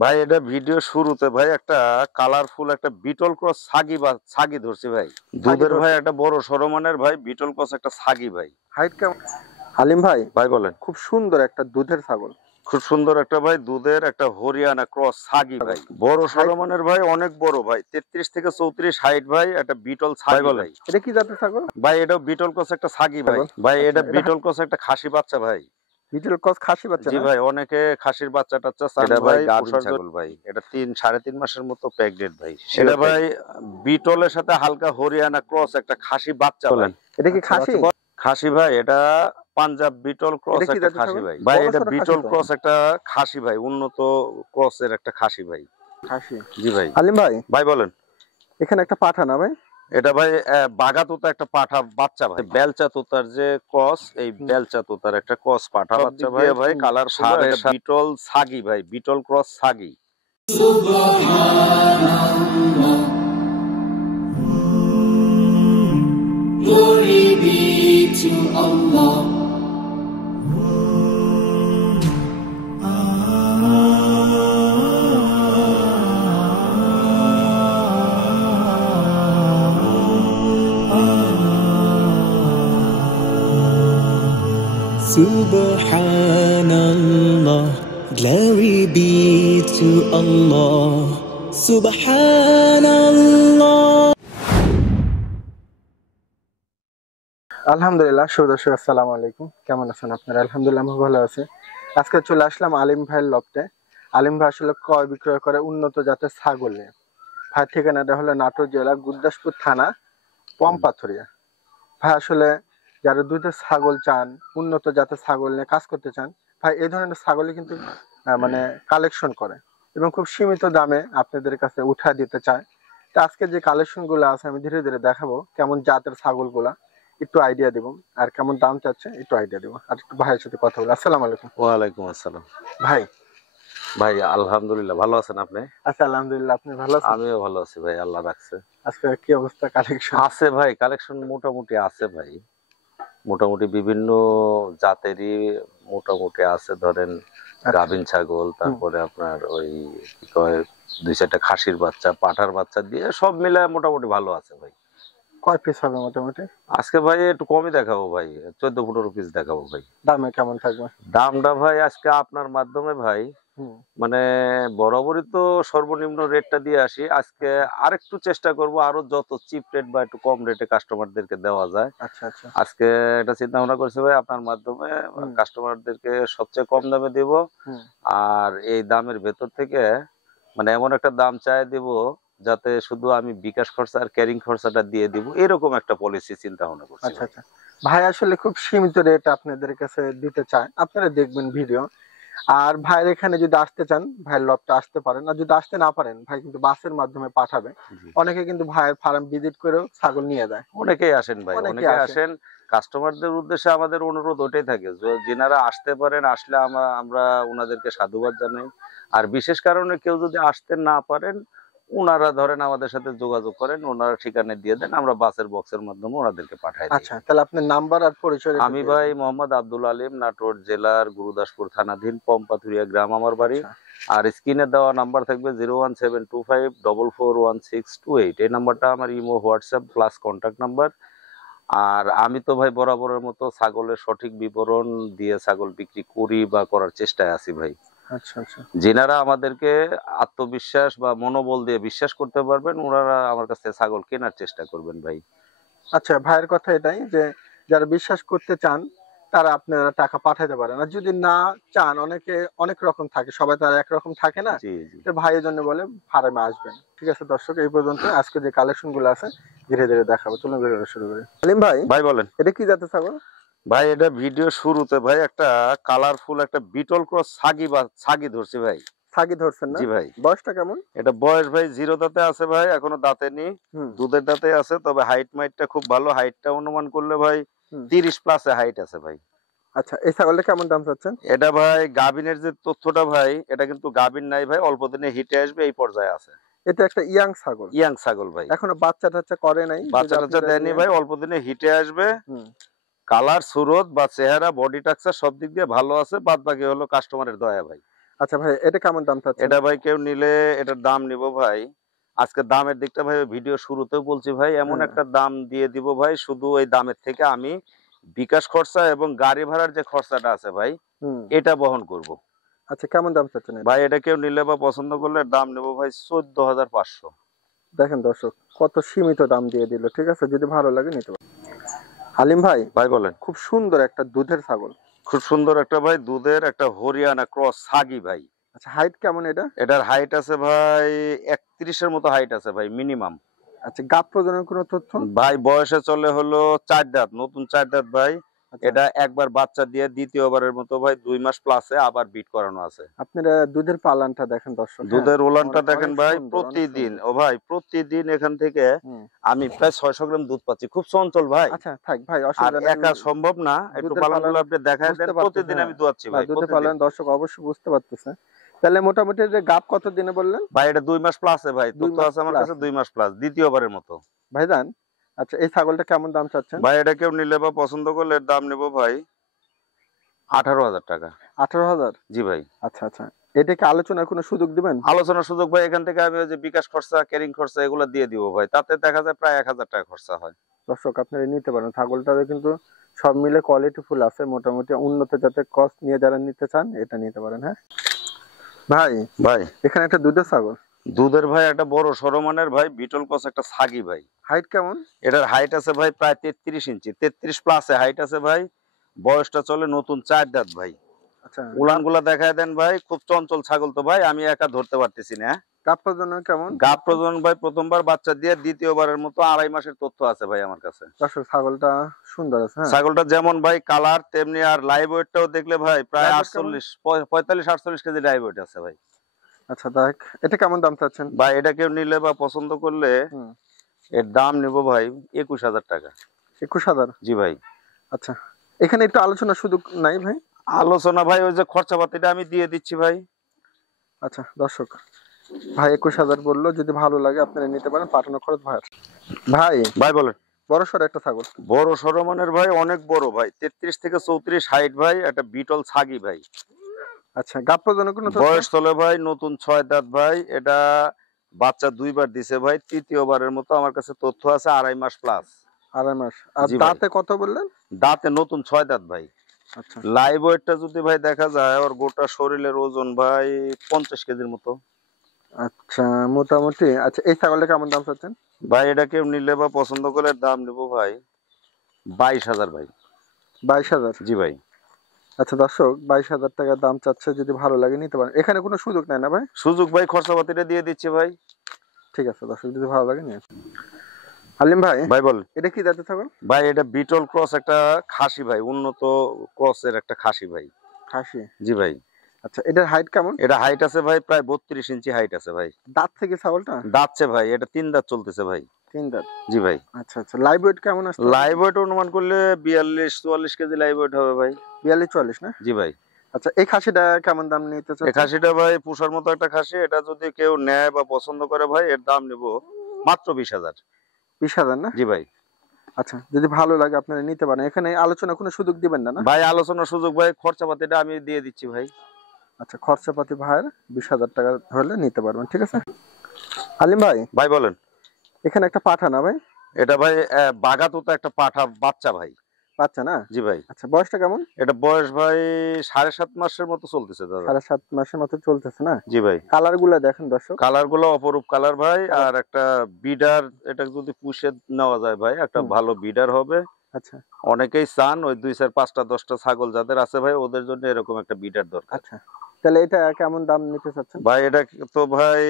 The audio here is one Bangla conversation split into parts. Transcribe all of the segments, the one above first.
ভাই এটা ভিডিও শুরুতে ভাই একটা কালারফুল একটা বিটল ক্রস ছাগি ধরছি ভাই। দুধের ভাই একটা বড় সরমানের ভাই বিটল ক্রস একটা ছাগি ভাই। হাইট কেমন? হালিম ভাই, ভাই বলেন। খুব সুন্দর একটা দুধের ছাগল। খুব সুন্দর একটা ভাই দুধের একটা হরিয়ানা ক্রস ছাগি ভাই, বড় সরমানের ভাই, অনেক বড় ভাই, 33 থেকে 34 হাইট ভাই, একটা বিটল ছাগি ভাই। এটা কি জাতের ছাগল ভাই এটা বিটল ক্রস একটা ছাগি ভাই। ভাই এটা বিটল ক্রস একটা খাসি বাচ্চা ভাই। বিটল ক্রস খাসি বাচ্চা? জি ভাই, অনেকে খাসির বাচ্চা টাচ্চা চান। এটা ভাই গাভীর ছাগল ভাই, এটা 3-3.5 মাসের মতো প্রেগনেন্ট ভাই। এটা ভাই বিটলের সাথে হালকা হরিয়ানা ক্রস একটা খাসি বাচ্চা ভাই। এটা কি খাসি? খাসি ভাই, এটা পাঞ্জাব বিটল ক্রস একটা খাসি ভাই। ভাই এটা বিটল ক্রস একটা খাসি ভাই, উন্নত ক্রসের একটা খাসি ভাই। খাসি? জি ভাই। হালিম ভাই, ভাই বলেন। এখানে একটা পাঠা না ভাই? এটা ভাই বাঘা তোতা একটা পাঠা বাচ্চা ভাই। বেলচা তোতার যে ক্রস, এই বেলচা তোতার একটা ক্রস পাঠা বাচ্চা ভাই। ভাই কালার সারে বিটল ছাগি ভাই, বিটল ক্রস ছাগি। Glory be to Allah. Subhanallah, glory be to Allah. Subhanallah. আলহামদুলিল্লাহ। দর্শক আসসালামু আলাইকুম, কেমন আছেন আপনারা? আলহামদুলিল্লাহ আমি ভালো আছি। আজকে চলে আসলাম আলিম ভাইয়ের লফটে। আলিম ভাই আসলে ক্রয় বিক্রয় করে উন্নত জাতের ছাগল নিয়ে। ভাই ঠিকানাটা হলো নাটোর জেলা গুরদাসপুর থানা পমপাথুরিয়া। ভাই আসলে যারা দুধের ছাগল চান, উন্নত জাতের ছাগল নিয়ে কাজ করতে চান, ভাই এই ধরনের ছাগলই কিন্তু মানে কালেকশন করে এবং খুব সীমিত দামে আপনাদের কাছে উঠা দিতে চায়। তো আজকে যে কালেকশন গুলো আছে আমি ধীরে ধীরে দেখাবো, কেমন জাতের ছাগল গুলা একটু আইডিয়া দিব, আর কেমন দাম চাচ্ছে একটু আইডিয়া দিব, আর একটু ভাইয়ের সাথে কথা বলবো। আসসালামু আলাইকুম। ওয়ালাইকুম আসসালাম। ভাই ভাই আলহামদুলিল্লাহ, ভালো আছেন আপনি? আচ্ছা আলহামদুলিল্লাহ, আপনি ভালো আছেন? আমিও ভালো আছি ভাই, আল্লাহ রাখছে। আজকে কি অবস্থা কালেকশন? আছে ভাই, কালেকশন মোটামুটি আছে ভাই, মোটামুটি বিভিন্ন জাতেরই মোটামুটি আছে। ধরেন গাভিন ছাগল, তারপরে আপনার ওই কি কয় 2-4টা খাসির বাচ্চা, পাঠার বাচ্চা দিয়ে সব মিলায় মোটামুটি ভালো আছে ভাই। কয় পিস হবে মোটামুটি? আজকে ভাই একটু কমই দেখাবো ভাই, 14-15 পিস দেখাবো ভাই। দামে কেমন থাকবে? দামটা ভাই আজকে আপনার মাধ্যমে ভাই, মানে বরাবরই তো সর্বনিম্ন রেটটা দিয়ে আসি, আজকে আরেকটু চেষ্টা করব আরো যত চিপ রেট বা একটু কম রেটে কাস্টমারদেরকে দেওয়া যায়। আচ্ছা আচ্ছা। আজকে এটা চিন্তা ভাবনা করছি ভাই, আপনার মাধ্যমে কাস্টমারদেরকে সবচেয়ে কম দামে দিব, আর এই দামের ভেতর থেকে মানে এমন একটা দাম চাই দিব যাতে শুধু আমি বিকাশ খরচা আর ক্যারিং খরচাটা দিয়ে দিব, এরকম একটা পলিসি চিন্তা ভাবনা করছি। আচ্ছা আচ্ছা। ভাই আসলে খুব সীমিত রেট আপনাদের কাছে দিতে চায়, আপনারা দেখবেন ভিডিও। আর ভাইয়ের এখানে যদি আসতে চান, ভাইয়ের লটটা আসতে পারেন, আর যদি আসতে না পারেন ভাই কিন্তু বাসের মাধ্যমে পাঠাবে। অনেকে কিন্তু ভাইয়ের ফার্ম ভিজিট করেও ছাগল নিয়ে যায়। অনেকেই আসেন ভাই, অনেকে আসেন। কাস্টমারদের উদ্দেশ্যে আমাদের অনুরোধ ওটাই থাকে, যেনারা আসতে পারেন, আসলে আমরা ওনাদেরকে সাধুবাদ জানাই। আর বিশেষ কারণে কেউ যদি আসতে না পারেন, ওনারা ধরেন আমাদের সাথে যোগাযোগ করেন, ওনারা ঠিকানা দিয়ে দেন, আমরা বাসের বক্সের মাধ্যমে ওনাদেরকে পাঠাই দিই। আচ্ছা, তাহলে আপনার নাম্বার আর পরিচয়? আমি ভাই মোহাম্মদ আব্দুল আলিম, নাটোর জেলার গুরুদাসপুর থানাধীন পমপাথুরিয়া গ্রাম আমার বাড়ি। আর স্ক্রিনে দেওয়া নাম্বার থাকবে 01725441628। এই নাম্বারটা আমার imo, WhatsApp plus contact number. আর আমি তো ভাই বরাবরের মতো ছাগলের সঠিক বিবরণ দিয়ে ছাগল বিক্রি করি বা করার চেষ্টায় আছি ভাই। আচ্ছা আচ্ছা। যেনারা আমাদেরকে আত্মবিশ্বাস বা মনোবল দিয়ে বিশ্বাস করতে পারবেন, ওনারা আমার কাছে ছাগল কেনার চেষ্টা করবেন ভাই। আচ্ছা, ভাইয়ের কথা এটাই যে যারা বিশ্বাস করতে চান তারা আপনারা টাকা পাঠাতে পারেন, আর যদি না চান, অনেকে অনেক রকম থাকে, সবাই তার একরকম থাকে না। তো ভাইয়ের জন্য বলে ফার্মে আসবেন। ঠিক আছে দর্শক, এই পর্যন্ত আজকে যে কালেকশন গুলো আছে ধীরে ধীরে দেখাবো। চলুন ভিডিও শুরু করি। আলিম ভাই, ভাই বলেন। এটা কি জাতের ছাগল? ভাই এটা ভিডিও শুরুতে ভাই একটা কালারফুল একটা বিটল ক্রস ছাগি ধরছি ভাই। ছাগি ধরছেন না? জি ভাই। বয়সটা কেমন? এটা বয়স ভাই 0 দাঁতে আছে ভাই, এখনো দাঁতে নি, দুধের দাঁতে আছে। তবে হাইট মাইটটা খুব ভালো, হাইটটা অনুমান করলে ভাই 30 প্লাসে হাইট আছে ভাই। আচ্ছা, এই ছাগলটা কেমন দাম চাচ্ছেন? এটা ভাই গাবিনের যে তথ্যটা ভাই, এটা কিন্তু গাবিন নাই ভাই, অল্প দিনে হিটে আসবে এই পর্যায়ে আছে। এটা একটা ইয়াং ছাগল? ইয়াং ছাগল ভাই, এখনো বাচ্চা টাচ্চা করে নাই? বাচ্চা টাচ্চা দেয়নি ভাই, অল্প দিনে হিটে আসবে। কালার, সুরত বা চেহারা, বডি টাক্সার সব দিক দিয়ে ভালো আছে, বাদ বাকি হলো কাস্টমারের দয়া ভাই। আচ্ছা ভাই, এটা কেমন দাম চাচ্ছেন? এটা ভাই কেউ নিলে এটার দাম নিব ভাই, আজকে দামের দিকটা ভাই ভিডিও শুরুতেও বলছি ভাই, এমন হ্যাঁ। একটা দাম দিয়ে দিব ভাই, শুধু ওই দামের থেকে আমি বিকাশ খরচা এবং গাড়ি ভাড়ার যে খরচাটা আছে ভাই হুম। এটা বহন করব। আচ্ছা, কেমন দাম চাচ্ছেন এটা? ভাই এটা কেউ নিলে বা পছন্দ করলে দাম নেব ভাই 14,500। দেখেন দর্শক, কত সীমিত দাম দিয়ে দিল। ঠিক আছে, যদি ভালো লাগে নিতে পারেন। হালিম ভাই, ভাই বলেন। খুব সুন্দর একটা দুধের ছাগল। খুব সুন্দর একটা ভাই দুধের একটা হরিয়ানা ক্রস ছাগি ভাই। আচ্ছা, হাইট কেমন এটা? এটার হাইট আছে ভাই 31-এর মতো হাইট আছে ভাই মিনিমাম। আচ্ছা, গাব প্রজননের কোনো তথ্য? ভাই বয়সে চলে হলো 4 দাঁত, নতুন 4 দাঁত ভাই। আচ্ছা, এটা একবার বাচ্চা দিয়ে দ্বিতীয়বারের মতো ভাই 2 মাস প্লাসে আবার বিট করানো আছে। আপনারা দুধের পালানটা দেখেন দর্শক, হ্যাঁ? দুধের ওলানটা অনেক দেখেন ভাই, সুন্দর, অনেক প্রতিদিন সুন্দর। ও ভাই প্রতিদিন এখান থেকে হুম। আমি প্রায় 600 গ্রাম দুধ পাচ্ছি, খুব চঞ্চল ভাই। আচ্ছা থাক ভাই, আর অসুবিধা নেই। একা সম্ভব না, একটু দুধের পালনগুলো পালন আপনি দেখায় দেন, বুঝতে পারতেছি, প্রতিদিন হ্যাঁ। আমি দুয়াচ্ছি না, ভাই দুধের প্রতিদিন। পালন দর্শক অবশ্যই বুঝতে পারতেছে। তাহলে মোটামুটি যে গাব কত দিনে বললেন? ভাই এটা 2 মাস প্লাসে ভাই, 2 তথ্য মাস আছে আমার প্লাস। কাছে, 2 মাস প্লাস দ্বিতীয়বারের মতো। ভাইজান, আচ্ছা এই ছাগলটা কেমন দাম চাচ্ছেন? ভাই এটা কেউ নিলে বা পছন্দ করলে এর দাম নেব ভাই 18,000 টাকা। 18,000? জি ভাই। আচ্ছা আচ্ছা, এটা কি আলোচনার কোনো সুযোগ দিবেন? আলোচনার সুযোগ ভাই এখান থেকে আমি ওই যে বিকাশ খরচা ক্যারিং খরচা এগুলো দিয়ে দিব ভাই, তাতে দেখা যায় প্রায় 1,000 টাকা খরচা হয়। দর্শক আপনারা নিতে পারেন, ছাগলটারে কিন্তু সব মিলে কোয়ালিটি ফুল আছে, মোটামুটি উন্নত জাতের কস্ট নিয়ে যারা নিতে চান এটা নিতে পারেন। হ্যাঁ ভাই, ভাই এখানে একটা দুধের ছাগল। দুধের ভাই একটা বড় সরমানের ভাই বিটল ক্রস একটা ছাগি ভাই। হাইট কেমন? এটার হাইট আছে ভাই প্রায় 33 ইঞ্চি, 33 প্লাসে হাইট আছে ভাই। বয়সটা চলে নতুন 4 দাঁত ভাই। আচ্ছা, উলানগুলা দেখায় দেন ভাই, খুব চঞ্চল ছাগল তো ভাই, আমি একা ধরতে পারতেছি না। গাব প্রজনন কেমন? গাব প্রজনন ভাই প্রথমবার বাচ্চা দিয়ে দ্বিতীয়বারের মতো 2.5 মাসের তথ্য আছে ভাই আমার কাছে। দর্শক ছাগলটা সুন্দর আছে, হ্যাঁ। ছাগলটা যেমন ভাই কালার তেমনি আর লাইভ ওয়েটটাও দেখলে ভাই প্রায় Live weight কেমন? 45-48 কেজি লাইভ ওয়েট আছে ভাই। আচ্ছা দেখ, এটা কেমন দাম চাচ্ছেন? ভাই এটা কেউ নিলে বা পছন্দ করলে হুম। এর দাম নিব ভাই 21,000 টাকা। 21,000? জি ভাই। আচ্ছা, এখানে একটু আলোচনার সুযোগ নাই ভাই? আলোচনা ভাই ওই যে খরচাপাতিটা আমি দিয়ে দিচ্ছি ভাই। আচ্ছা দর্শক, ভাই 21,000 বললো, যদি ভালো লাগে আপনারা নিতে পারেন, পাঠানো খরচ ভাইয়ের। ভাই, ভাই বলেন। বড় সড় একটা ছাগল। বড় সরমানের ভাই, অনেক বড় ভাই, 33 থেকে 34 হাইট ভাই, একটা বিটল ছাগি ভাই। আচ্ছা, গাব প্রজনন কোনো তথ্য? বয়স চলে ভাই নতুন 6 দাঁত ভাই। এটা বাচ্চা 2 বার দিছে ভাই, তৃতীয়বারের মতো আমার কাছে তথ্য আছে 2.5 মাস প্লাস। 2.5 মাস। আর জি ভাই। দাঁতে কত বললেন? দাঁতে নতুন 6 দাঁত ভাই। আচ্ছা লাইভ ওয়েটটা যদি ভাই দেখা যায় ওর গোটা শরীরের ওজন ভাই 50 কেজির মতো। আচ্ছা, মোটামুটি। আচ্ছা, এই ছাগলটা কেমন দাম চাচ্ছেন? ভাই এটা কেউ নিলে বা পছন্দ করলে দাম নেব ভাই 22,000 ভাই। 22,000? জি ভাই। আচ্ছা দর্শক, 22,000 টাকা দাম চাচ্ছে, যদি ভালো লাগে নিতে পারেন। এখানে কোনো সুযোগ নাই না ভাই? সুযোগ ভাই খরচাপাতিটা দিয়ে দিচ্ছি ভাই। ঠিক আছে দর্শক, যদি ভালো লাগে নিয়ে। হালিম ভাই, ভাই বল। এটা কি জাতের ছাগল? ভাই এটা বিটল ক্রস একটা খাসি ভাই, উন্নত ক্রসের একটা খাসি ভাই। খাসি? জি ভাই। আচ্ছা, এটার হাইট কেমন? এটা হাইট আছে ভাই প্রায় 32 ইঞ্চি হাইট আছে ভাই। দাঁত থেকে ছাগলটা? দাঁতছে ভাই, এটা 3 দাঁত চলতেছে ভাই। 3 দাঁত? জি ভাই। আচ্ছা আচ্ছা, লাইভ ওয়েট কেমন আসছে? লাইভ ওয়েট অনুমান করলে 42-44 কেজি লাইভ ওয়েট হবে ভাই। 42-44 না? জি ভাই। আচ্ছা, এই খাসিটা কেমন দাম নিতে এই চাচ্ছেন? খাসিটা ভাই পুষার মতো একটা খাসি, এটা যদি কেউ নেয় বা পছন্দ করে ভাই এর দাম নিব মাত্র 20,000। 20,000 না? জি ভাই। আচ্ছা, যদি ভালো লাগে আপনারা নিতে পারেন। এখানে আলোচনা কোনো সুযোগ দিবেন না? না ভাই আলোচনার সুযোগ ভাই, খরচাপাতিটা আমি দিয়ে দিচ্ছি ভাই। আচ্ছা, খরচাপাতি ভাইয়ের 20,000 টাকা হলে নিতে পারবেন। ঠিক আছে হালিম ভাই, ভাই বলেন। এখানে একটা পাঠা না ভাই? এটা ভাই বাগাতুতা একটা পাঠা বাচ্চা ভাই। বাচ্চা না? জি ভাই। আচ্ছা, বয়সটা কেমন? এটা বয়স ভাই 7.5 মাসের মতো চলতেছে দাদা। 7.5 মাসের মতো চলতেছে না? জি ভাই। কালার গুলা দেখেন দর্শক, কালার গুলো অপরূপ কালার ভাই। আর একটা বিডার, এটা যদি পুষে নেওয়া যায় ভাই একটা ভালো বিডার হবে। আচ্ছা অনেকেই চান ওই 2-4-5টা-10টা ছাগল যাদের আছে ভাই ওদের জন্য এরকম একটা বিডার দরকার। আচ্ছা, তাহলে এটা কেমন দাম নিতে চাচ্ছেন? ভাই এটা তো ভাই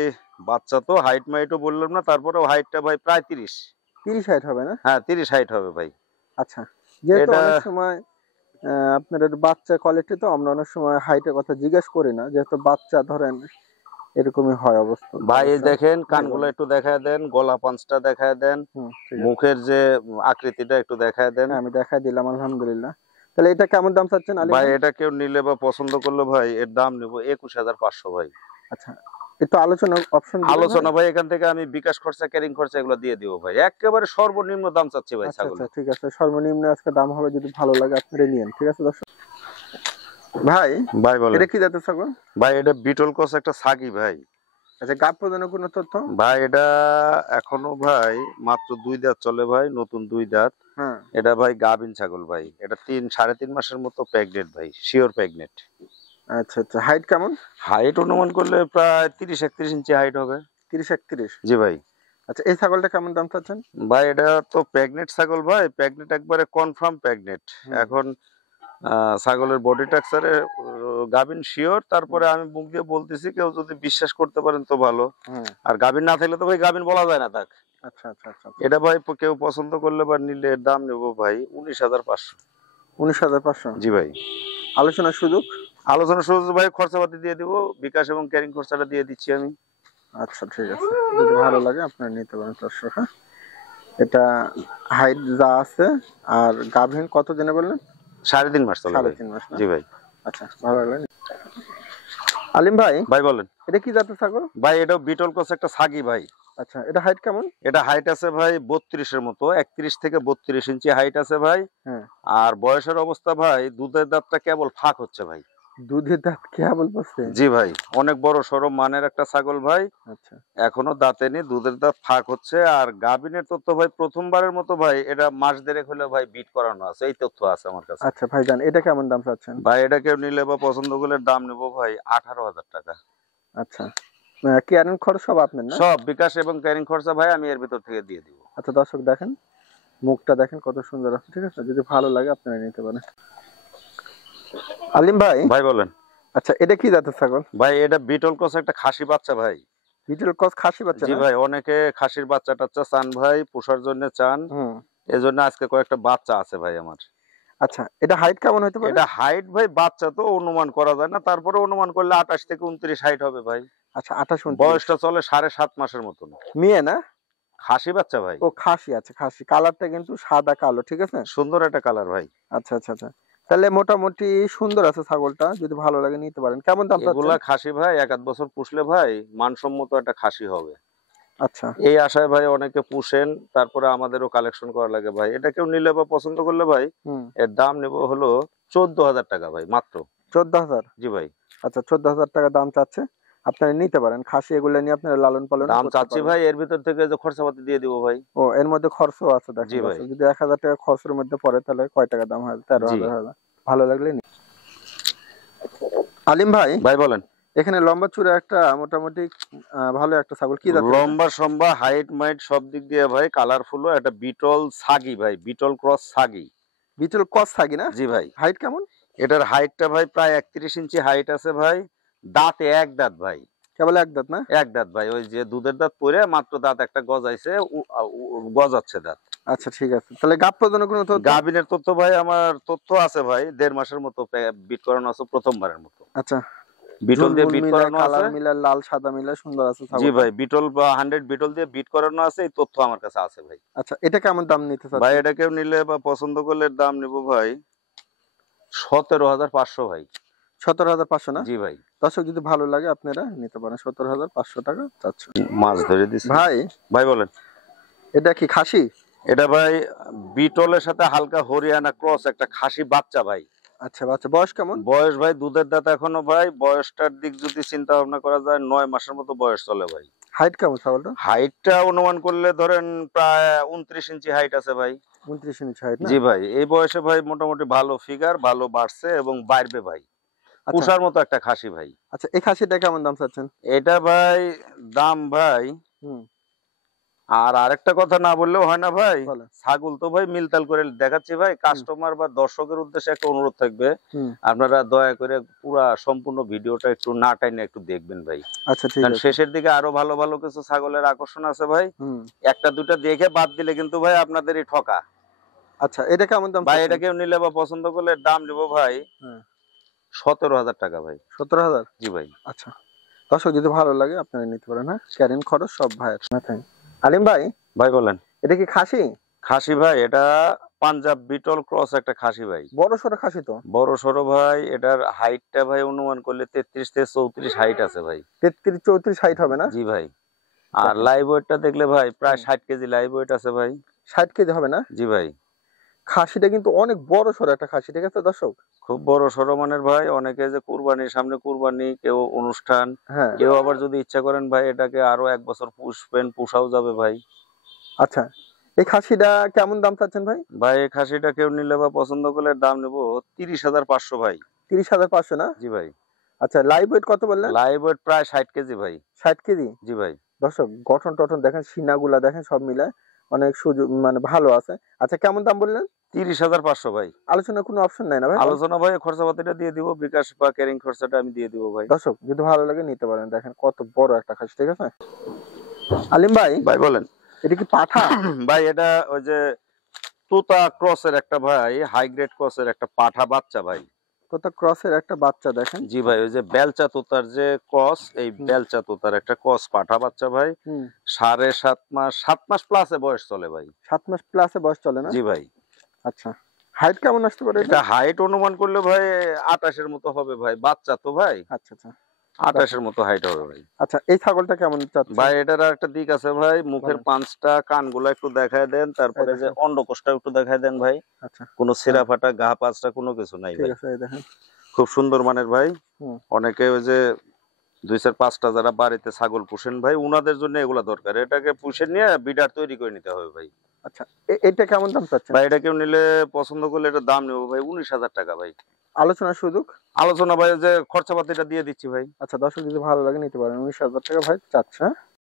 বাচ্চা তো, হাইট মাইটও বললাম না, তারপরেও হাইটটা ভাই প্রায় 30। 30 হাইট হবে না? হ্যাঁ 30 হাইট হবে ভাই। আচ্ছা, যেহেতু এটা অনেক সময় আপনার বাচ্চা কোয়ালিটি, তো আমরা অনেক সময় হাইটের কথা জিজ্ঞেস করি না, যেহেতু বাচ্চা ধরেন এরকমই হয় অবস্থা। ভাই এই দেখেন কানগুলো একটু দেখায় দেন, গলা পাঁচটা দেখায় দেন, ঠিক আছে। মুখের যে আকৃতিটা একটু দেখায় দেন। হ্যাঁ, আমি দেখাই দিলাম আলহামদুলিল্লাহ। তাহলে এটা কেমন দাম চাচ্ছেন আলী ভাই ভাই? এটা কেউ নিলে বা পছন্দ করলে ভাই এর দাম নেব 21,500 ভাই। আচ্ছা, একটু আলোচনা অপশন আলোচনা ভাই এখান থেকে আমি বিকাশ খরচা ক্যারিং খরচা এগুলো দিয়ে দিব ভাই, একেবারে সর্বনিম্ন দাম চাচ্ছি ভাই আচ্ছা ছাগল। আচ্ছা, ঠিক আছে, সর্বনিম্ন আজকে দাম হবে, যদি ভালো লাগে আপনারা নিয়েন। ঠিক আছে দর্শক, ভাই ভাই বলেন। এটা কি জাতের ছাগল? ভাই এটা বিটল ক্রস একটা ছাগি ভাই। আচ্ছা, গাব প্রদানের কোনো তথ্য? ভাই এটা এখনো ভাই মাত্র 2 দাঁত চলে ভাই, নতুন 2 দাঁত। হ্যাঁ। এটা ভাই গাভিন ছাগল ভাই। এটা 3-3.5 মাসের মতো প্রেগনেন্ট ভাই, শিওর প্রেগনেন্ট। আচ্ছা আচ্ছা, হাইট কেমন? হাইট অনুমান করলে প্রায় 30-31 ইঞ্চি হাইট হবে। 30-31? জি ভাই। আচ্ছা, এই ছাগলটা কেমন দাম চাচ্ছেন? ভাই এটা তো প্রেগনেন্ট ছাগল ভাই, প্রেগনেন্ট একবারে কনফার্ম প্রেগনেন্ট। এখন ছাগলের বডি স্ট্রাকচারে গাভিন শিওর। তারপরে আমি মুখ দিয়ে বলতেছি, কেউ যদি বিশ্বাস করতে পারেন তো ভালো, আর গাভিন না থাকলে তো ভাই গাভিন বলা যায় না তাক। আচ্ছা আচ্ছা আচ্ছা। এটা ভাই কেউ পছন্দ করলে বা নিলে এর দাম নেবো ভাই 19,500। 19,500? জি ভাই। আলোচনার সুযোগ? আলোচনা শুরু ভাই খরচাপাতি দিয়ে দিব, বিকাশ এবং ক্যারিং খরচাটা দিয়ে দিচ্ছি আমি। আচ্ছা ঠিক আছে, যদি ভালো লাগে আপনারা নিতে পারেন দর্শক। হ্যাঁ, এটা হাইট যা আছে। আর গাভিন কত দিনে বললেন? 3.5 মাস চলে ভাই। 3.5 মাস না? জি ভাই। আচ্ছা, ভালো লাগলো। আলিম ভাই ভাই বলেন। এটা কি জাতের ছাগল? ভাই এটাও বিটল ক্রস একটা ছাগি ভাই। আচ্ছা, এটা হাইট কেমন? এটা হাইট আছে ভাই 32 এর মতো, 31 থেকে 32 ইঞ্চি হাইট আছে ভাই। হ্যাঁ। আর বয়সের অবস্থা ভাই দুধের দাঁতটা কেবল ফাঁক হচ্ছে ভাই। দুধের দাঁত কেবল পড়ছে? জি ভাই, অনেক বড় সরো মানের একটা ছাগল ভাই। আচ্ছা, এখনো দাঁতে নেই, দুধের দাঁত ফাঁক হচ্ছে। আর গাভিনের তথ্য ভাই প্রথমবারের মতো ভাই এটা মাস দেড়েক হলে ভাই বিট করানো আছে, এই তথ্য আছে আমার কাছে। আচ্ছা ভাইজান, এটা কেমন দাম চাচ্ছেন? ভাই এটা কেউ নিলে বা পছন্দ করলে দাম নেবো ভাই 18,000 টাকা। আচ্ছা, ক্যারিং খরচ সব আপনার না? সব বিকাশ এবং ক্যারিং খরচা ভাই আমি এর ভিতর থেকে দিয়ে দিব। আচ্ছা দর্শক দেখেন, মুখটা দেখেন কত সুন্দর আছে। ঠিক আছে, যদি ভালো লাগে আপনারা নিতে পারেন। আলিম ভাই। ভাই বলেন। আচ্ছা, এটা কি জাতের ছাগল? ভাই এটা বিটল ক্রস একটা খাসি বাচ্চা ভাই। বিটল ক্রস খাসি বাচ্চা? জি ভাই, অনেকে খাসির বাচ্চা টাচ্চা চান ভাই, পোষার জন্য চান। এজন্য আজকে কয়েকটা বাচ্চা আছে ভাই আমার। আচ্ছা, এটা হাইট কেমন হতে পারে? এটা হাইট ভাই বাচ্চা তো অনুমান করা যায় না, তারপরে অনুমান করলে 28 থেকে 29 হাইট হবে ভাই। আচ্ছা, 28-29। বয়সটা চলে 7.5 মাসের মতন। মেয়ে না? খাসি বাচ্চা ভাই। ও খাসি, আচ্ছা খাসি। কালারটা কিন্তু সাদা কালো, ঠিক আছে? সুন্দর একটা কালার ভাই। আচ্ছা আচ্ছা আচ্ছা, তাহলে মোটামুটি সুন্দর আছে ছাগলটা, যদি ভালো লাগে নিতে পারেন। কেমন দাম চাচ্ছেন? এগুলা খাসি ভাই 1-8 বছর পুষলে ভাই মানসম্মত একটা খাসি হবে। আচ্ছা, এই আশায় ভাই অনেকে পুষেন, তারপরে আমাদেরও কালেকশন করা লাগে ভাই। এটা কেউ নিলে বা পছন্দ করলে ভাই এর দাম নেব হলো 14,000 টাকা ভাই, মাত্র 14,000? জি ভাই। আচ্ছা, 14,000 টাকা দাম চাচ্ছে, আপনারা নিতে পারেন। খাসি এগুলো নিয়ে আপনারা লালন পালন দাম করতে চাচ্ছি পারেন। ভাই এর ভিতর থেকে যে খরচাপাতি দিয়ে দিব ভাই। ও, এর মধ্যে খরচও আছে জি দেখেন। ভাই। যদি 1,000 টাকা খরচের মধ্যে পড়ে তাহলে কয় টাকা দাম হয়? 13,000 হবে। ভালো লাগলে আলিম ভাই। ভাই বলেন। এখানে লম্বা চূড়া একটা মোটামুটি ভালো একটা ছাগল, কি জাতের? লম্বা সম্বা হাইট মাইট সব দিক দিয়ে ভাই কালারফুল একটা বিটল ছাগি ভাই, বিটল ক্রস ছাগি। বিটল ক্রস ছাগি না? জি ভাই। হাইট কেমন? এটার হাইটটা ভাই প্রায় 31 ইঞ্চি হাইট আছে ভাই। দাঁতে এক দাঁত ভাই। কেবল এক দাঁত না? এক দাঁত ভাই, ওই যে দুধের দাঁত পরে মাত্র দাঁত একটা গজাইছে, গজাচ্ছে দাঁত। আচ্ছা ঠিক আছে, তাহলে গাব প্রদানের কোনো তথ্য? গাভিনের তথ্য ভাই আমার তথ্য আছে ভাই, 1.5 মাসের মতো বিট করানো আছে প্রথমবারের মতো। আচ্ছা, বিটল দিয়ে বিট করানো আছে, কালার মিলা লাল সাদা মিলা সুন্দর আছে ছাগল। জি ভাই, বিটল বা 100 বিটল দিয়ে বিট করানো আছে, এই তথ্য আমার কাছে আছে ভাই। আচ্ছা, এটা কেমন দাম নিতে চাচ্ছেন? ভাই এটা কেউ নিলে বা পছন্দ করলে দাম নেব ভাই 17,500 ভাই। 17,500 না? জি ভাই। দর্শক যদি ভালো লাগে আপনারা নিতে পারেন। 17,500 টাকা চাচ্ছেন। মাছ ধরে দিছি ভাই। ভাই বলেন। এটা কি খাসি? এটা ভাই বিটলের সাথে হালকা হরিয়ানা ক্রস একটা খাসি বাচ্চা ভাই। আচ্ছা, বাচ্চা বয়স কেমন? বয়স ভাই দুধের দাঁত এখনো ভাই, বয়সটার দিক যদি চিন্তা ভাবনা করা যায় 9 মাসের মতো বয়স চলে ভাই। হাইট কেমন ছাগলটা? হাইটটা অনুমান করলে ধরেন প্রায় 29 ইঞ্চি হাইট আছে ভাই। 29 ইঞ্চি হাইট না? জি ভাই, এই বয়সে ভাই মোটামুটি ভালো ফিগার, ভালো বাড়ছে এবং বাড়বে ভাই। আচ্ছা। পুষার মতো একটা খাসি ভাই। আচ্ছা, এই খাসিটা কেমন দাম চাচ্ছেন? এটা ভাই দাম ভাই, আর আরেকটা কথা না বললেও হয় না ভাই, ছাগল তো ভাই মিলতাল করে দেখাচ্ছি ভাই। কাস্টমার বা দর্শকের উদ্দেশ্যে একটা অনুরোধ থাকবে, আপনারা দয়া করে পুরা সম্পূর্ণ ভিডিওটা একটু না টাইনে একটু দেখবেন ভাই। আচ্ছা ঠিক আছে। শেষের দিকে আরো ভালো ভালো কিছু ছাগলের আকর্ষণ আছে ভাই, একটা দুটা দেখে বাদ দিলে কিন্তু ভাই আপনাদেরই ঠকা। আচ্ছা, এটা কেমন দাম ভাই? এটা কেউ নিলে বা পছন্দ করলে দাম দেব ভাই 17,000 টাকা ভাই। 17,000? জি ভাই। আচ্ছা, দর্শক যদি ভালো লাগে আপনারা নিতে পারেন। হ্যাঁ, ক্যারিং খরচ সব ভাইয়ের মাথায়। আলিম ভাই। ভাই বলেন। এটা কি খাসি? খাসি ভাই, এটা পাঞ্জাব বিটল ক্রস একটা খাসি ভাই। বড় সরো খাসি তো? বড় সরো ভাই। এটার হাইটটা ভাই অনুমান করলে 33 থেকে 34 হাইট আছে ভাই। 33-34 হাইট হবে না? জি ভাই। আর লাইভ ওয়েটটা দেখলে ভাই প্রায় 60 কেজি লাইভ ওয়েট আছে ভাই। 60 কেজি হবে না? জি ভাই। খাসিটা কিন্তু অনেক বড় সড়ো একটা খাসি, ঠিক আছে দর্শক? খুব বড় সড়ো মানের ভাই, অনেকে যে কুরবানির সামনে কুরবানি, কেউ অনুষ্ঠান, হ্যাঁ। কেউ আবার যদি ইচ্ছা করেন ভাই এটাকে আরো 1 বছর পুষবেন, পুষাও যাবে ভাই। আচ্ছা, এই খাসিটা কেমন দাম চাচ্ছেন ভাই? ভাই এই খাসিটা কেউ নিলে বা পছন্দ করলে দাম নেবো 30,500 ভাই। 30,500 না? জি ভাই। আচ্ছা, লাইভ ওয়েট কত বললেন? লাইভ ওয়েট প্রায় 60 কেজি ভাই। 60 কেজি? জি ভাই। দর্শক গঠন টঠন দেখেন, সিনাগুলা দেখেন, সব মিলায় অনেক সুযোগ মানে ভালো আছে। আচ্ছা, কেমন দাম বললেন? 30,500 ভাই। আলোচনার কোনো অপশন নাই না ভাই? আলোচনা ভাই খরচাপাতিটা দিয়ে দিব, বিকাশ বা ক্যারিং খরচাটা আমি দিয়ে দিব ভাই। দর্শক যদি ভালো লাগে নিতে পারেন, দেখেন কত বড় একটা খাসি, ঠিক আছে? আলিম ভাই, ভাই বলেন। এটা কি পাঠা? ভাই এটা ওই যে তোতা ক্রসের একটা ভাই, হাই গ্রেড ক্রসের একটা পাঠা বাচ্চা ভাই। তোতা ক্রসের একটা বাচ্চা দেখেন। জি ভাই, ওই যে বেলচা তোতার যে ক্রস, এই বেলচা তোতার একটা ক্রস পাঠা বাচ্চা ভাই। 7.5 মাস, 7 মাস প্লাসে বয়স চলে ভাই। 7 মাস প্লাসে বয়স চলে না? জি ভাই। আচ্ছা, হাইট কেমন আসতে পারে এটা হাইট অনুমান করলে ভাই 28-এর মতো হবে ভাই, বাচ্চা তো ভাই। আচ্ছা আচ্ছা 28-এর মতো হাইট হবে ভাই। আচ্ছা, এই ছাগলটা কেমন চাচ্ছেন ভাই এটার আর একটা দিক আছে ভাই, মুখের পাঁচটা, কানগুলো একটু দেখায় দেন, তারপরে যে অন্ডকোষটা একটু দেখায় দেন ভাই। আচ্ছা, কোনো ছেঁড়া ফাটা গা পাঁচটা কোনো কিছু নাই ঠিক ভাই। আছে, এই দেখেন খুব সুন্দর মানের ভাই। হুম। অনেকে ওই যে 2-4-5টা যারা বাড়িতে ছাগল পুষেন ভাই, উনাদের জন্য এগুলা দরকার। এটাকে পুষে নিয়ে বিডার তৈরি করে নিতে হবে ভাই। আচ্ছা, এটা কেমন দাম চাচ্ছেন? ভাই এটা কেউ নিলে পছন্দ করলে এটার দাম নেবো ভাই 19,000 টাকা ভাই। আলোচনার সুযোগ? আলোচনা ভাই যে খরচাপাতিটা দিয়ে দিচ্ছি ভাই। আচ্ছা দর্শক যদি ভালো লাগে নিতে পারেন, 19,000 টাকা ভাই চাচ্ছে।